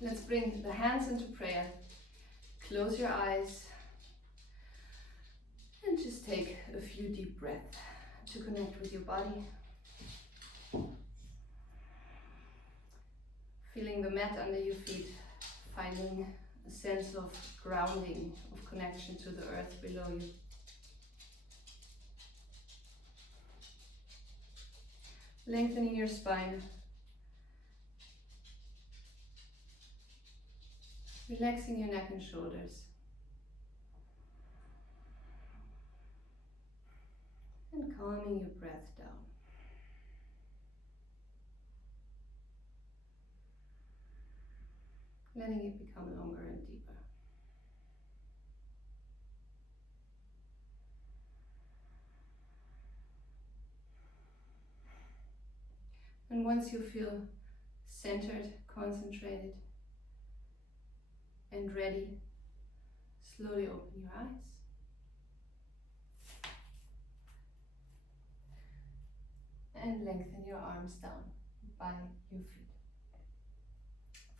Let's bring the hands into prayer. Close your eyes and just take a few deep breaths to connect with your body. Feeling the mat under your feet, finding a sense of grounding, of connection to the earth below you. Lengthening your spine. Relaxing your neck and shoulders. And calming your breath down. Letting it become longer and deeper. And once you feel centered, concentrated, and ready, slowly open your eyes. And lengthen your arms down by your feet.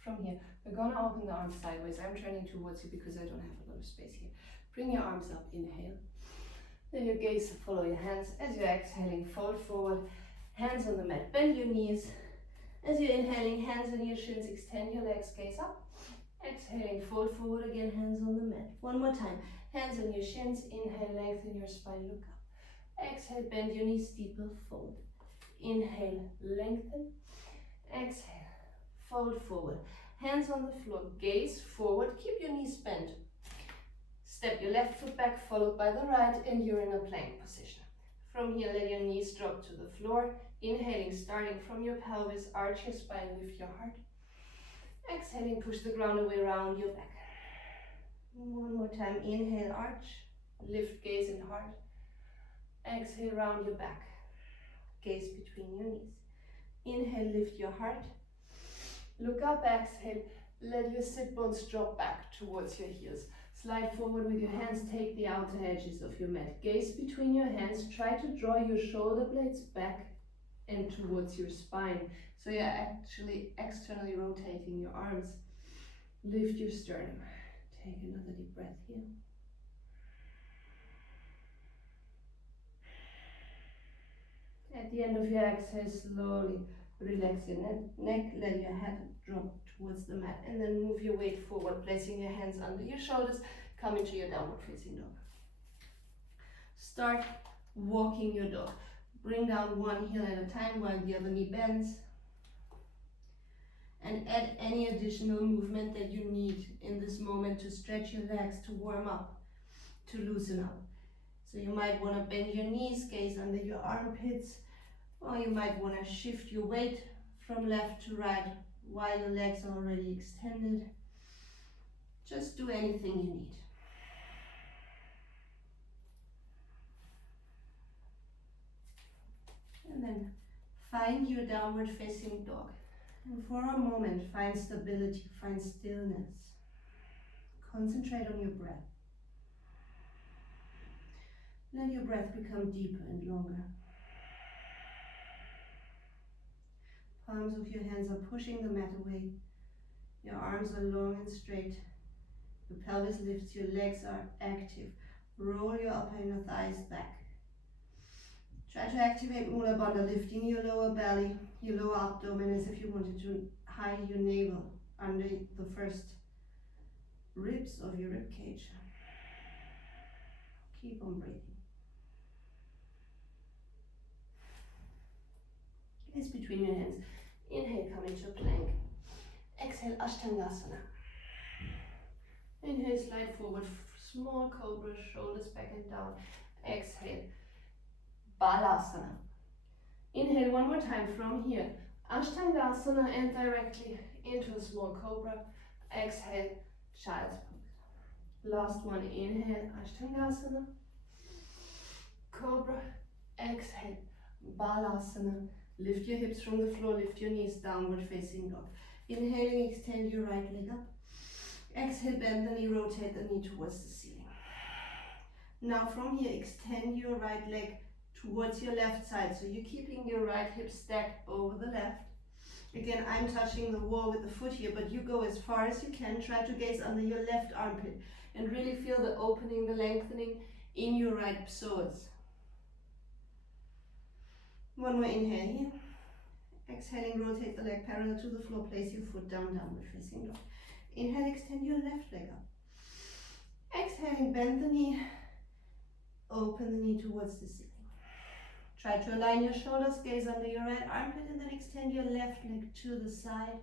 From here, we're going to open the arms sideways. I'm turning towards you because I don't have a lot of space here. Bring your arms up, inhale. Then your gaze follow your hands. As you're exhaling, fold forward, hands on the mat, bend your knees. As you're inhaling, hands on your shins, extend your legs, gaze up. Exhaling, fold forward again, hands on the mat. One more time, hands on your shins, inhale, lengthen your spine, look up. Exhale, bend your knees deeper, fold. Inhale, lengthen. Exhale, fold forward. Hands on the floor, gaze forward, keep your knees bent. Step your left foot back, followed by the right, and you're in a plank position. From here, let your knees drop to the floor. Inhaling, starting from your pelvis, arch your spine, lift your heart. Exhaling, push the ground away around your back. One more time, inhale, arch, lift, gaze and heart. Exhale, round your back, gaze between your knees. Inhale, lift your heart. Look up, exhale, let your sit bones drop back towards your heels. Slide forward with your hands, take the outer edges of your mat. Gaze between your hands, try to draw your shoulder blades back and towards your spine. So you're actually externally rotating your arms. Lift your sternum. Take another deep breath here. At the end of your exhale, slowly relax your neck, let your head drop towards the mat, and then move your weight forward, placing your hands under your shoulders, come into your downward facing dog. Start walking your dog. Bring down one heel at a time while the other knee bends. And add any additional movement that you need in this moment to stretch your legs, to warm up, to loosen up. So you might want to bend your knees, gaze under your armpits, or you might want to shift your weight from left to right while your legs are already extended. Just do anything you need. And then find your downward facing dog. And for a moment, find stability, find stillness. Concentrate on your breath. Let your breath become deeper and longer. Palms of your hands are pushing the mat away. Your arms are long and straight. The pelvis lifts, your legs are active. Roll your upper inner thighs back. Try to activate Mula Bandha, lifting your lower belly, your lower abdomen, as if you wanted to hide your navel under the first ribs of your rib cage. Keep on breathing. Gaze between your hands. Inhale, come into a plank. Exhale, Skandasana. Inhale, slide forward, small cobra, shoulders back and down. Exhale, Balasana. Inhale one more time from here. Ashtangasana and directly into a small cobra. Exhale, child's pose. Last one, inhale, Ashtangasana. Cobra. Exhale, Balasana. Lift your hips from the floor, lift your knees, downward facing dog. Inhaling, extend your right leg up. Exhale, bend the knee, rotate the knee towards the ceiling. Now from here, extend your right leg towards your left side. So you're keeping your right hip stacked over the left. Again, I'm touching the wall with the foot here, but you go as far as you can. Try to gaze under your left armpit and really feel the opening, the lengthening in your right psoas. One more inhale here. Exhaling, rotate the leg parallel to the floor. Place your foot down, downward facing dog. Inhale, extend your left leg up. Exhaling, bend the knee. Open the knee towards the ceiling. Try to align your shoulders, gaze under your right armpit, and then extend your left leg to the side.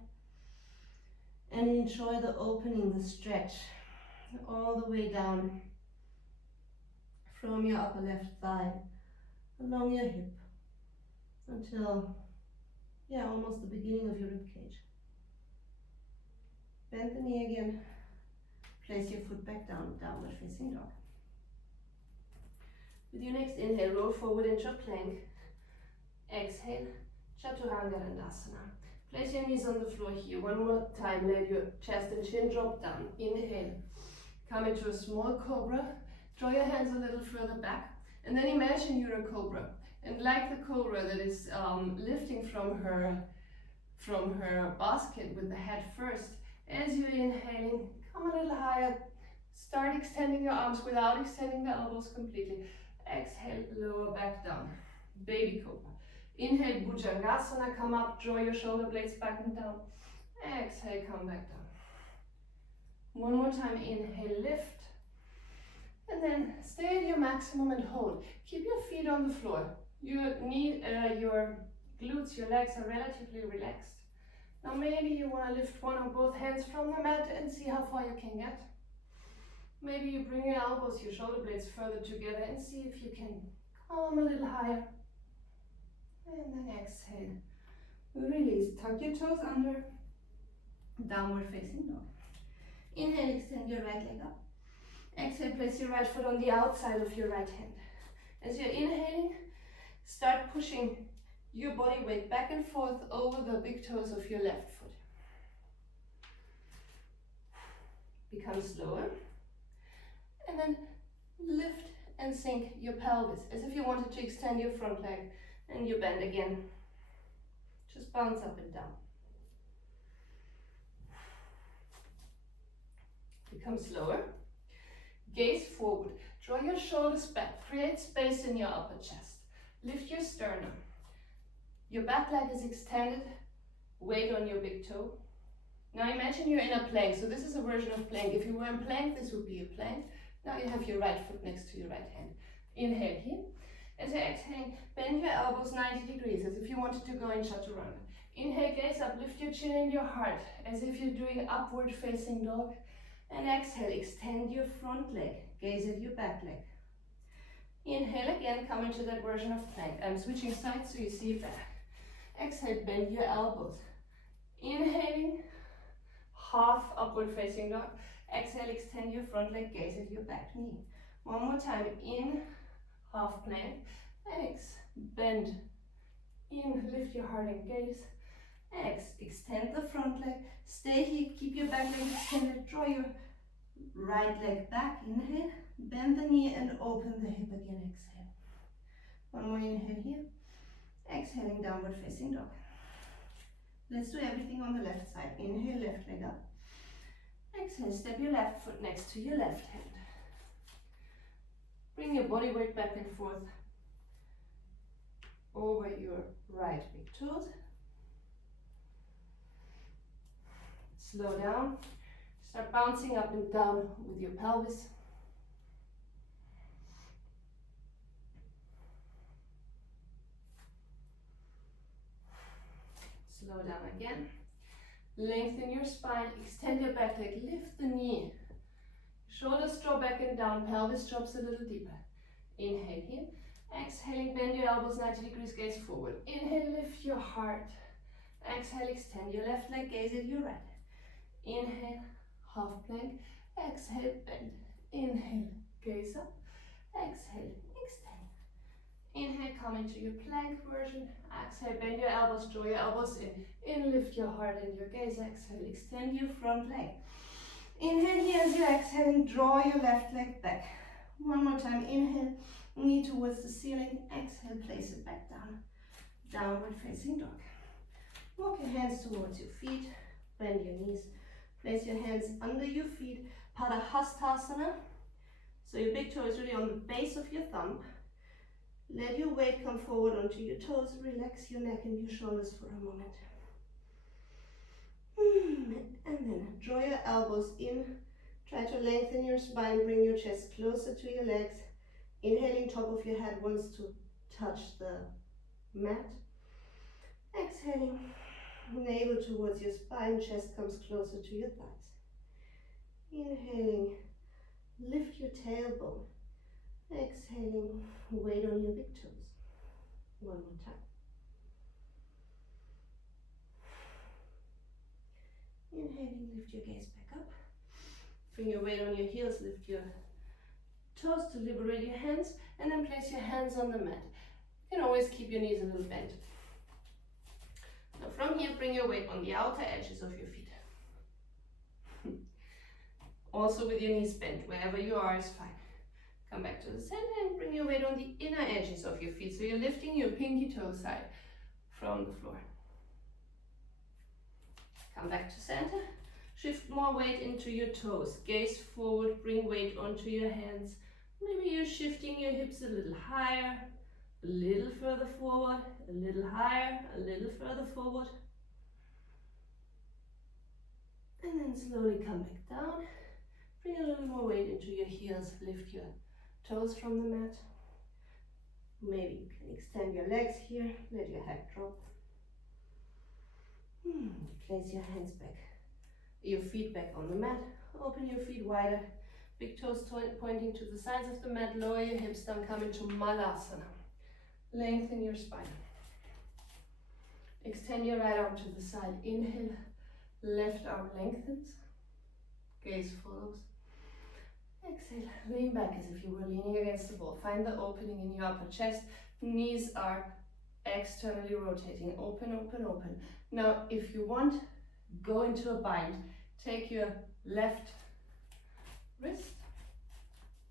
And enjoy the opening, the stretch, all the way down from your upper left thigh, along your hip, until, almost the beginning of your rib cage. Bend the knee again. Place your foot back down, downward facing dog. With your next inhale, roll forward into a plank. Exhale, Chaturanga Dandasana. Place your knees on the floor here. One more time, let your chest and chin drop down. Inhale, come into a small cobra. Draw your hands a little further back. And then imagine you're a cobra. And like the cobra that is lifting from her basket with the head first, as you're inhaling, come a little higher. Start extending your arms without extending the elbows completely. Exhale, lower back down. Baby cobra. Inhale, Bhujangasana, come up, draw your shoulder blades back and down. Exhale, come back down. One more time, inhale, lift. And then stay at your maximum and hold. Keep your feet on the floor. Your glutes, your legs are relatively relaxed. Now maybe you want to lift one or both hands from the mat and see how far you can get. Maybe you bring your elbows, your shoulder blades further together and see if you can come a little higher. And then exhale. Release. Tuck your toes under. Downward facing dog. Inhale, extend your right leg up. Exhale, place your right foot on the outside of your right hand. As you're inhaling, start pushing your body weight back and forth over the big toes of your left foot. Become slower. And then lift and sink your pelvis as if you wanted to extend your front leg, and you bend again. Just bounce up and down. Become slower. Gaze forward. Draw your shoulders back. Create space in your upper chest. Lift your sternum. Your back leg is extended. Weight on your big toe. Now imagine you're in a plank. So this is a version of plank. If you were in plank, this would be a plank. Now you have your right foot next to your right hand. Inhale here. As you're exhaling, bend your elbows 90 degrees as if you wanted to go in Chaturanga. Inhale, gaze up, lift your chin and your heart as if you're doing upward facing dog. And exhale, extend your front leg, gaze at your back leg. Inhale again, come into that version of plank. I'm switching sides so you see it back. Exhale, bend your elbows. Inhaling, half upward facing dog. Exhale, extend your front leg, gaze at your back knee. One more time, in, half plank. X, bend. In, lift your heart and gaze. X, extend the front leg. Stay here, keep your back leg extended. Draw your right leg back. Inhale, bend the knee and open the hip again. Exhale. One more inhale here. Exhaling, downward facing dog. Let's do everything on the left side. Inhale, left leg up. Exhale, step your left foot next to your left hand. Bring your body weight back and forth over your right big toes. Slow down. Start bouncing up and down with your pelvis. Slow down again. Lengthen your spine, extend your back leg, lift the knee. Shoulders draw back and down, pelvis drops a little deeper. Inhale here. Exhaling, bend your elbows 90 degrees, gaze forward. Inhale, lift your heart. Exhale, extend your left leg, gaze at your right. Inhale, half plank. Exhale, bend. Inhale, gaze up. Exhale, extend. Inhale, come into your plank version. Exhale, bend your elbows, draw your elbows in. In, lift your heart and your gaze. Exhale, extend your front leg. Inhale here as you're exhaling, draw your left leg back. One more time, inhale, knee towards the ceiling. Exhale, place it back down. Downward facing dog. Walk your hands towards your feet, bend your knees, place your hands under your feet, Parsva Bakasana. So your big toe is really on the base of your thumb. Let your weight come forward onto your toes, relax your neck and your shoulders for a moment. And then draw your elbows in, try to lengthen your spine, bring your chest closer to your legs. Inhaling, top of your head wants to touch the mat. Exhaling, navel towards your spine, chest comes closer to your thighs. Inhaling, lift your tailbone. Exhaling, weight on your big toes. One more time. Inhaling, lift your gaze back up. Bring your weight on your heels, lift your toes to liberate your hands, and then place your hands on the mat. You can always keep your knees a little bent. Now from here, bring your weight on the outer edges of your feet. Also with your knees bent, wherever you are is fine. Come back to the center and bring your weight on the inner edges of your feet. So you're lifting your pinky toe side from the floor. Come back to center. Shift more weight into your toes. Gaze forward, bring weight onto your hands. Maybe you're shifting your hips a little higher, a little further forward, a little higher, a little further forward. And then slowly come back down. Bring a little more weight into your heels. Lift your toes from the mat. Maybe you can extend your legs here. Let your head drop. Place your hands back, your feet back on the mat. Open your feet wider. Big toes pointing to the sides of the mat. Lower your hips down. Come into Malasana. Lengthen your spine. Extend your right arm to the side. Inhale. Left arm lengthens. Gaze follows. Exhale. Lean back as if you were leaning against the wall. Find the opening in your upper chest. Knees are externally rotating. Open, open, open. Now, if you want, go into a bind. Take your left wrist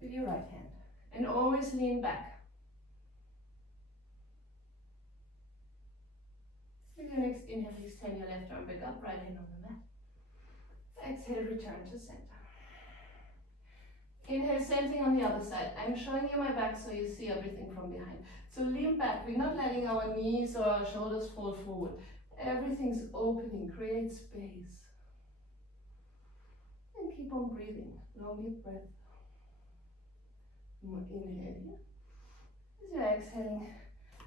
with your right hand and always lean back. With your next inhale, extend your left arm back up, right hand on the mat. Exhale, return to center. Inhale, same thing on the other side. I'm showing you my back so you see everything from behind. So lean back. We're not letting our knees or our shoulders fall forward. Everything's opening. Create space. And keep on breathing. Long deep breath. More inhale here. As you're exhaling,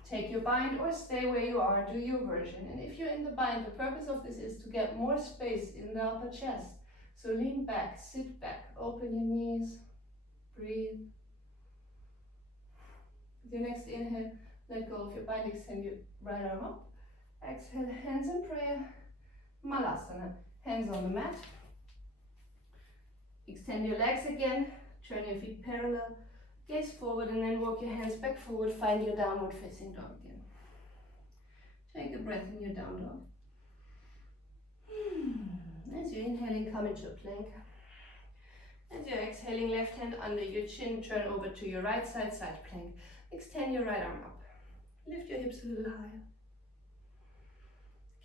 take your bind or stay where you are. Do your version. And if you're in the bind, the purpose of this is to get more space in the upper chest. So lean back, sit back, open your knees, breathe. With your next inhale, let go of your bind, extend your right arm up. Exhale, hands in prayer, Malasana. Hands on the mat. Extend your legs again, turn your feet parallel, gaze forward and then walk your hands back forward, find your downward facing dog again. Take a breath in your down dog. As you're inhaling, come into a plank. As you're exhaling, left hand under your chin, turn over to your right side, side plank. Extend your right arm up. Lift your hips a little higher.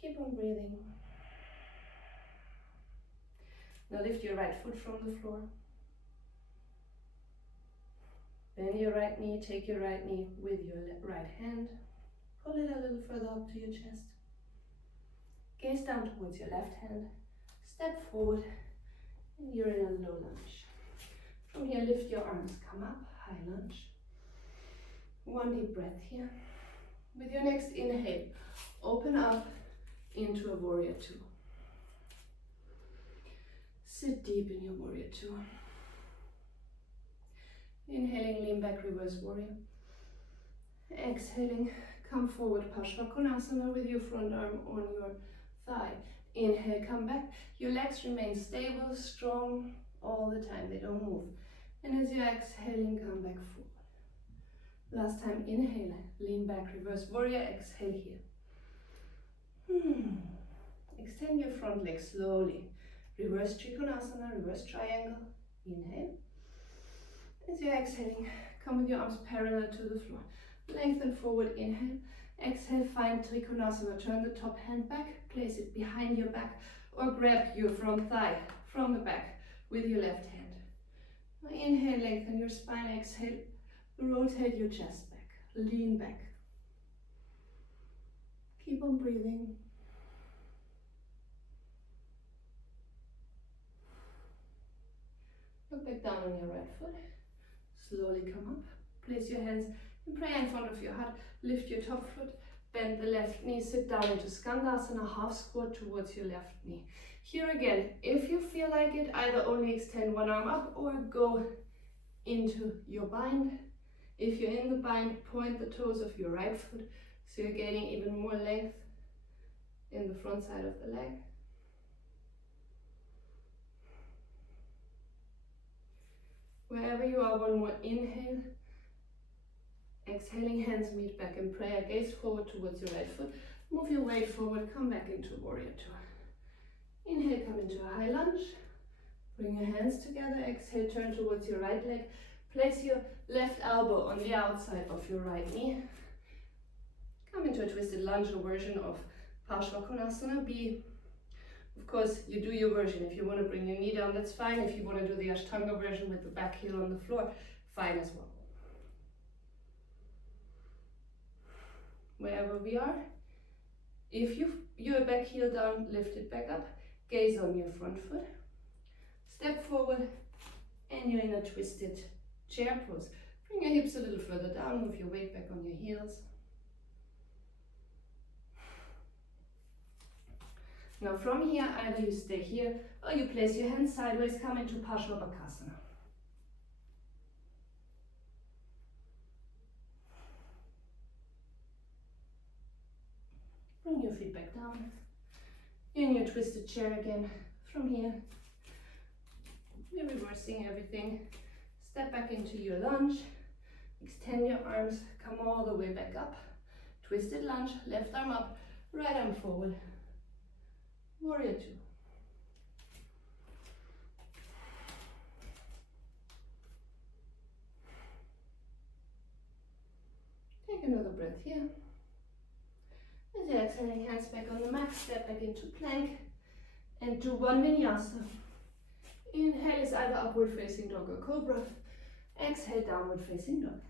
Keep on breathing. Now lift your right foot from the floor. Bend your right knee, take your right knee with your right hand. Pull it a little further up to your chest. Gaze down towards your left hand. Step forward and you're in a low lunge. From here, lift your arms, come up, high lunge. One deep breath here. With your next inhale, open up into a warrior two. Sit deep in your warrior two. Inhaling, lean back, reverse warrior. Exhaling, come forward, Parsva Bakasana with your front arm on your thigh. Inhale, come back. Your legs remain stable, strong all the time. They don't move. And as you're exhaling, come back forward. Last time, inhale, lean back, reverse warrior. Exhale here. Extend your front leg slowly. Reverse Skandasana, reverse triangle. Inhale. As you're exhaling, come with your arms parallel to the floor. Lengthen forward, inhale. Exhale, find Trikonasana. Turn the top hand back, place it behind your back, or grab your front thigh from the back with your left hand. Now inhale, lengthen your spine. Exhale, rotate your chest back, lean back. Keep on breathing. Look back down on your right foot. Slowly come up. Place your hands in prayer in front of your heart. Lift your top foot. Bend the left knee. Sit down into Skandasana. Half squat towards your left knee. Here again, if you feel like it, either only extend one arm up or go into your bind. If you're in the bind, point the toes of your right foot so you're gaining even more length in the front side of the leg. Wherever you are, one more inhale. Exhaling, hands meet back in prayer. Gaze forward towards your right foot. Move your weight forward, come back into warrior two. Inhale, come into a high lunge. Bring your hands together. Exhale, turn towards your right leg. Place your left elbow on the outside of your right knee. Come into a twisted lunge, a version of Parsva Bakasana. Of course, you do your version. If you want to bring your knee down, that's fine. If you want to do the Ashtanga version with the back heel on the floor, fine as well. Wherever we are, if your back heel down, lift it back up, gaze on your front foot, step forward, and you're in a twisted chair pose. Bring your hips a little further down, move your weight back on your heels. Now from here, either you stay here or you place your hands sideways, come into Parsva Bakasana. Bring your feet back down. In your twisted chair again. From here, you're reversing everything. Step back into your lunge. Extend your arms, come all the way back up. Twisted lunge, left arm up, right arm forward. Warrior two. Take another breath here. As you're exhaling, hands back on the mat, step back into plank and do one Vinyasa. Inhale is either upward facing dog or cobra. Exhale, downward facing dog.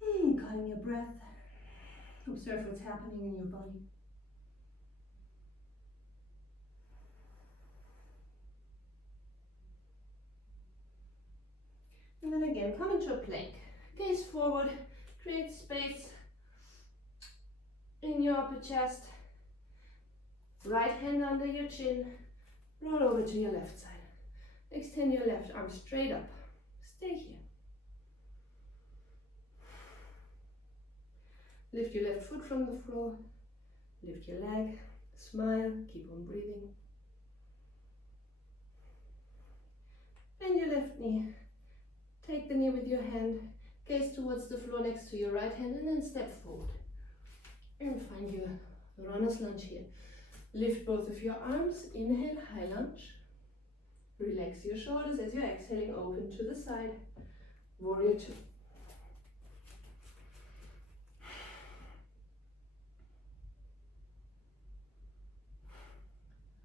Calm your breath. Observe what's happening in your body. And then again, come into a plank. Gaze forward, create space in your upper chest. Right hand under your chin. Roll over to your left side. Extend your left arm straight up. Stay here. Lift your left foot from the floor. Lift your leg. Smile. Keep on breathing. Bend your left knee. Take the knee with your hand. Gaze towards the floor next to your right hand and then step forward. And find your runner's lunge here. Lift both of your arms. Inhale, high lunge. Relax your shoulders as you're exhaling, open to the side. Warrior two.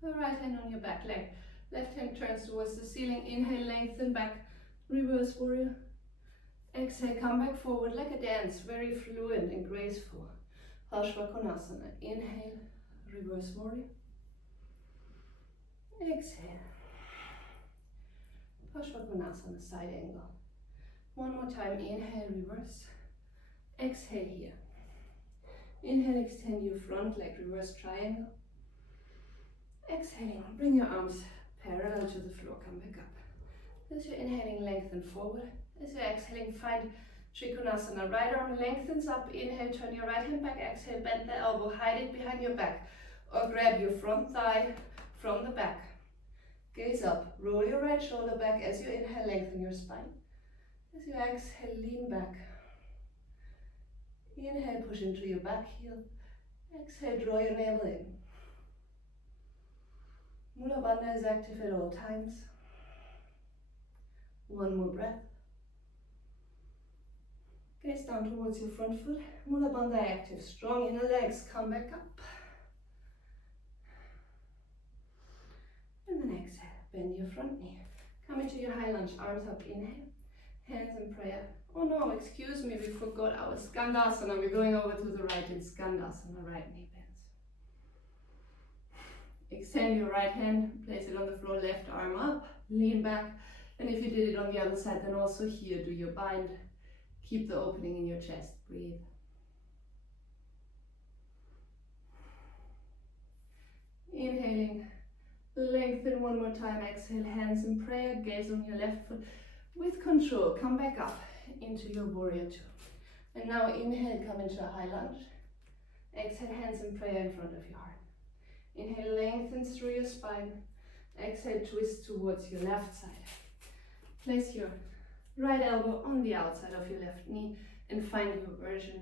The right hand on your back leg. Left hand turns towards the ceiling. Inhale, lengthen back. Reverse warrior. Exhale, come back forward like a dance. Very fluent and graceful. Parsva Bakasana. Inhale, reverse warrior. Exhale. Parsva Bakasana, side angle. One more time. Inhale, reverse. Exhale here. Inhale, extend your front leg, reverse triangle. Exhaling, bring your arms parallel to the floor, come back up. As you're inhaling, lengthen forward. As you're exhaling, find Trikonasana. Right arm lengthens up. Inhale, turn your right hand back. Exhale, bend the elbow, hide it behind your back. Or grab your front thigh from the back. Gaze up. Roll your right shoulder back. As you inhale, lengthen your spine. As you exhale, lean back. Inhale, push into your back heel. Exhale, draw your navel in. Mula Bandha is active at all times. One more breath. Gaze down towards your front foot. Mula Bandha active. Strong inner legs. Come back up. And then exhale. Bend your front knee. Come into your high lunge. Arms up. Inhale. Hands in prayer. Oh no, excuse me, we forgot our Skandasana. We're going over to the right in Skandasana. Right knee bends. Extend your right hand. Place it on the floor. Left arm up. Lean back. And if you did it on the other side, then also here, do your bind. Keep the opening in your chest. Breathe. Inhaling. Lengthen one more time. Exhale. Hands in prayer. Gaze on your left foot. With control, come back up into your warrior two. And now inhale, come into a high lunge. Exhale, hands in prayer in front of your heart. Inhale, lengthen through your spine. Exhale, twist towards your left side. Place your right elbow on the outside of your left knee and find your version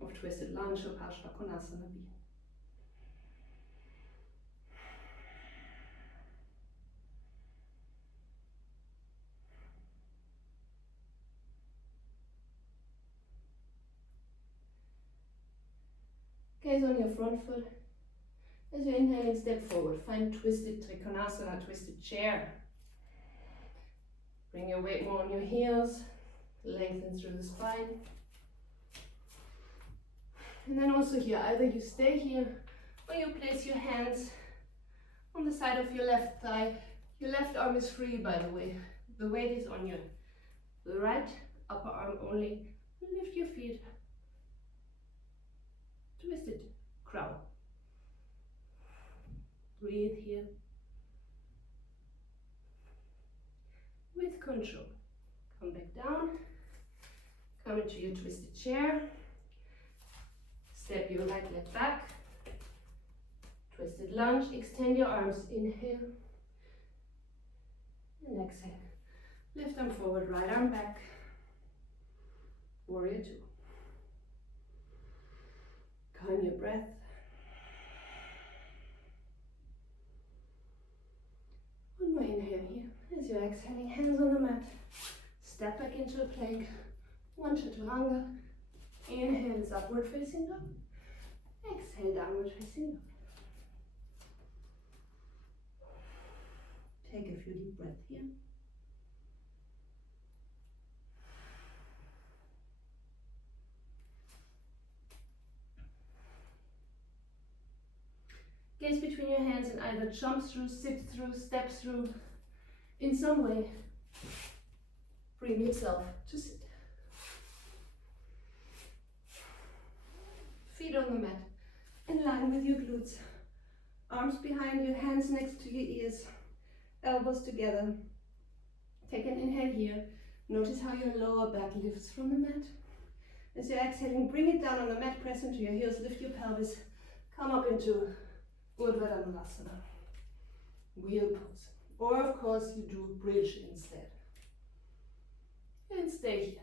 of twisted lunge or Parsva Bakasana B. Gaze on your front foot. As you're inhaling, step forward. Find twisted Trikonasana, twisted chair. Bring your weight more on your heels. Lengthen through the spine. And then also here, either you stay here or you place your hands on the side of your left thigh. Your left arm is free, by the way. The weight is on your right upper arm only. Lift your feet. Twisted crow. Breathe here. With control. Come back down. Come into your twisted chair. Step your right leg back. Twisted lunge. Extend your arms. Inhale. And exhale. Lift them forward. Right arm back. Warrior two. Calm your breath. One more inhale here. As you're exhaling, hands on the mat. Step back into a plank. One chaturanga. Inhale is upward facing dog. Exhale, downward facing dog. Take a few deep breaths here. Gaze between your hands and either jump through, sit through, step through. In some way, bring yourself to sit. Feet on the mat, in line with your glutes. Arms behind you, hands next to your ears, elbows together. Take an inhale here. Notice how your lower back lifts from the mat. As you're exhaling, bring it down on the mat, press into your heels, lift your pelvis, come up into Urdhva Hasta, wheel pose. Or of course you do bridge instead. And stay here.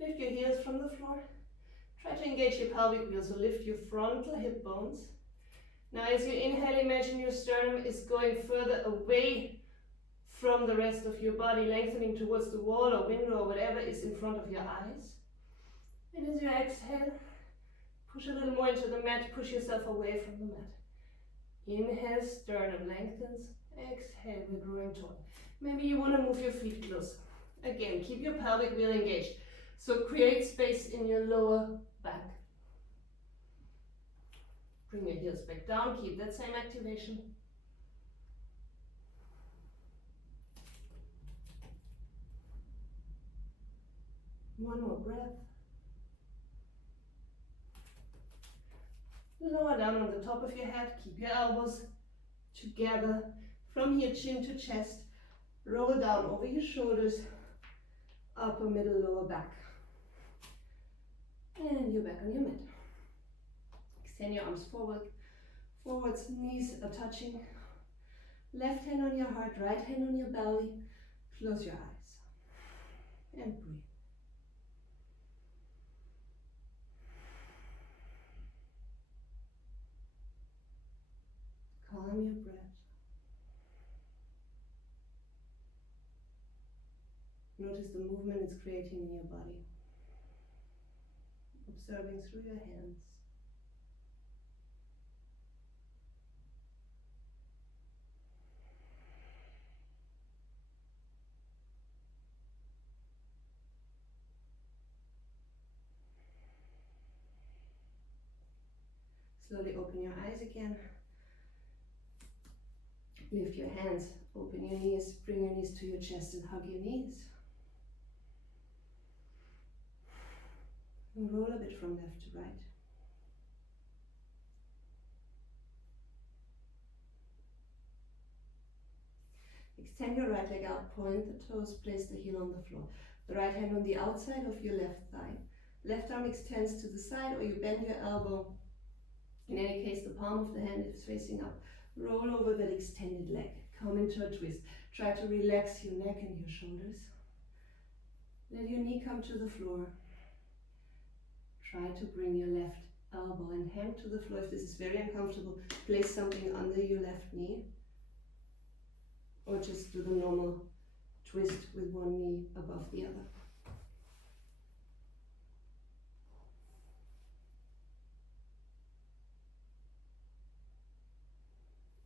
Lift your heels from the floor. Try to engage your pelvic wheel, so lift your frontal hip bones. Now as you inhale, imagine your sternum is going further away from the rest of your body, lengthening towards the wall or window or whatever is in front of your eyes. And as you exhale, push a little more into the mat, push yourself away from the mat. Inhale, sternum lengthens. Exhale, we're growing tall. Maybe you want to move your feet closer. Again, keep your pelvic wheel engaged. So create space in your lower back. Bring your heels back down, keep that same activation. One more breath. Lower down on the top of your head, keep your elbows together. From here, chin to chest. Roll down over your shoulders, upper, middle, lower back. And you're back on your mat. Extend your arms forward. Forwards, knees are touching. Left hand on your heart, right hand on your belly. Close your eyes. And breathe. Calm your breath. notice the movement it's creating in your body. Observing through your hands. Slowly open your eyes again. Lift your hands, open your knees, bring your knees to your chest and hug your knees. And roll a bit from left to right. Extend your right leg out, point the toes, place the heel on the floor. The right hand on the outside of your left thigh. Left arm extends to the side, or you bend your elbow. In any case, the palm of the hand is facing up. Roll over that extended leg. Come into a twist. Try to relax your neck and your shoulders. Let your knee come to the floor. Try to bring your left elbow and hand to the floor. If this is very uncomfortable, place something under your left knee. Or just do the normal twist with one knee above the other.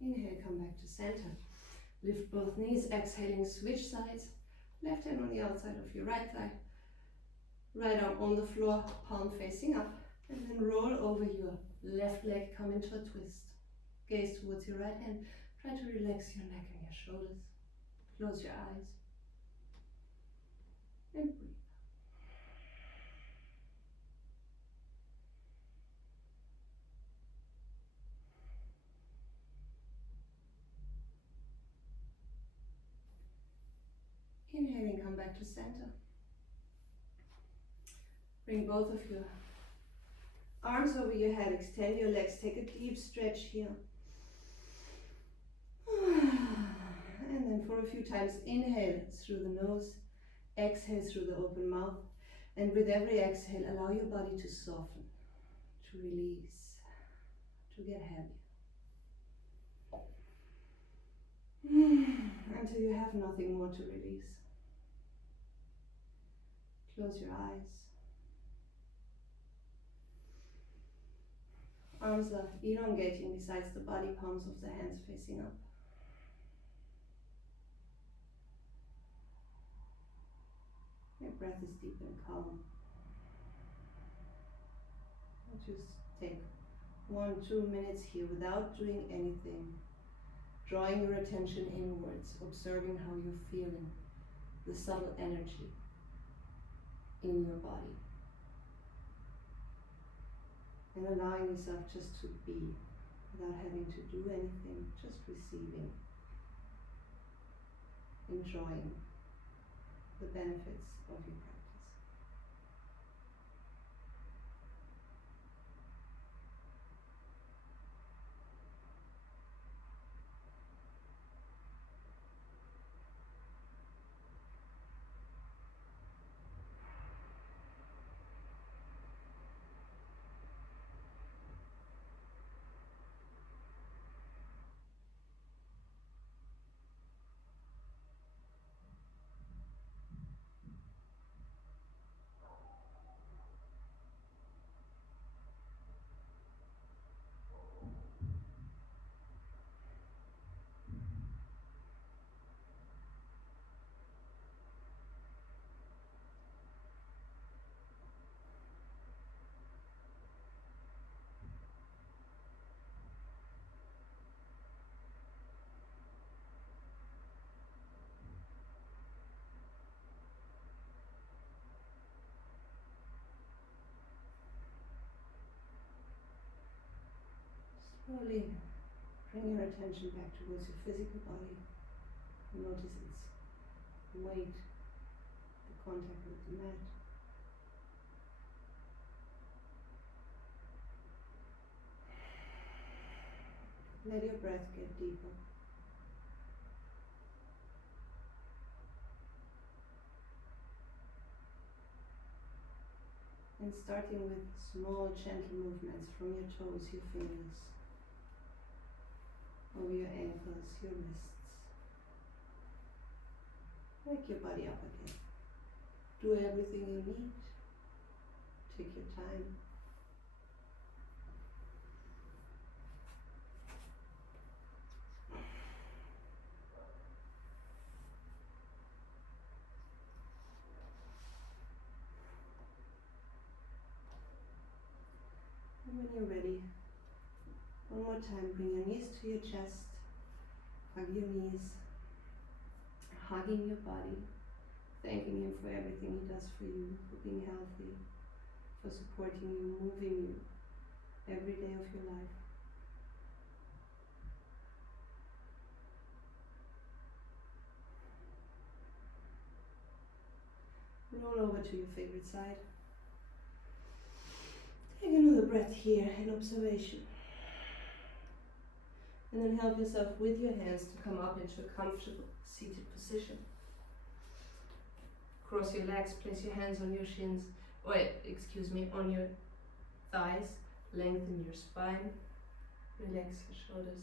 Inhale, come back to center. Lift both knees, exhaling, switch sides. Left hand on the outside of your right thigh. Right arm on the floor, palm facing up. And then roll over your left leg, come into a twist. Gaze towards your right hand. Try to relax your neck and your shoulders. Close your eyes. And breathe. Inhaling, come back to center. Bring both of your arms over your head, extend your legs, take a deep stretch here. And then for a few times, inhale through the nose, exhale through the open mouth. And with every exhale, allow your body to soften, to release, to get heavy. Until you have nothing more to release. Close your eyes. Arms are elongating besides the body, palms of the hands facing up. Your breath is deep and calm. Just take 1-2 minutes here without doing anything. Drawing your attention inwards, observing how you're feeling, the subtle energy in your body. And allowing yourself just to be, without having to do anything, just receiving, enjoying the benefits of your practice. Slowly bring your attention back towards your physical body. Notice its weight, the contact with the mat. Let your breath get deeper. And starting with small, gentle movements from your toes, your fingers, over your ankles, your wrists. Wake your body up again. Do everything you need. Take your time. And when you're ready, one more time, bring your knees to your chest, hug your knees, hugging your body, thanking him for everything he does for you, for being healthy, for supporting you, moving you every day of your life. Roll over to your favorite side. Take another breath here in observation. And then help yourself with your hands to come up into a comfortable seated position. Cross your legs, place your hands on your shins, on your thighs, lengthen your spine, relax your shoulders.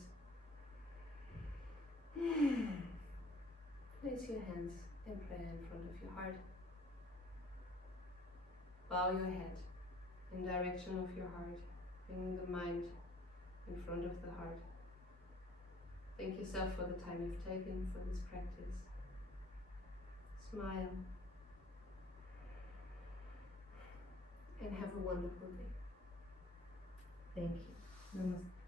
Place your hands in prayer in front of your heart. Bow your head in direction of your heart, bringing the mind in front of the heart. Thank yourself for the time you've taken for this practice. Smile and have a wonderful day. Thank you. Namaste.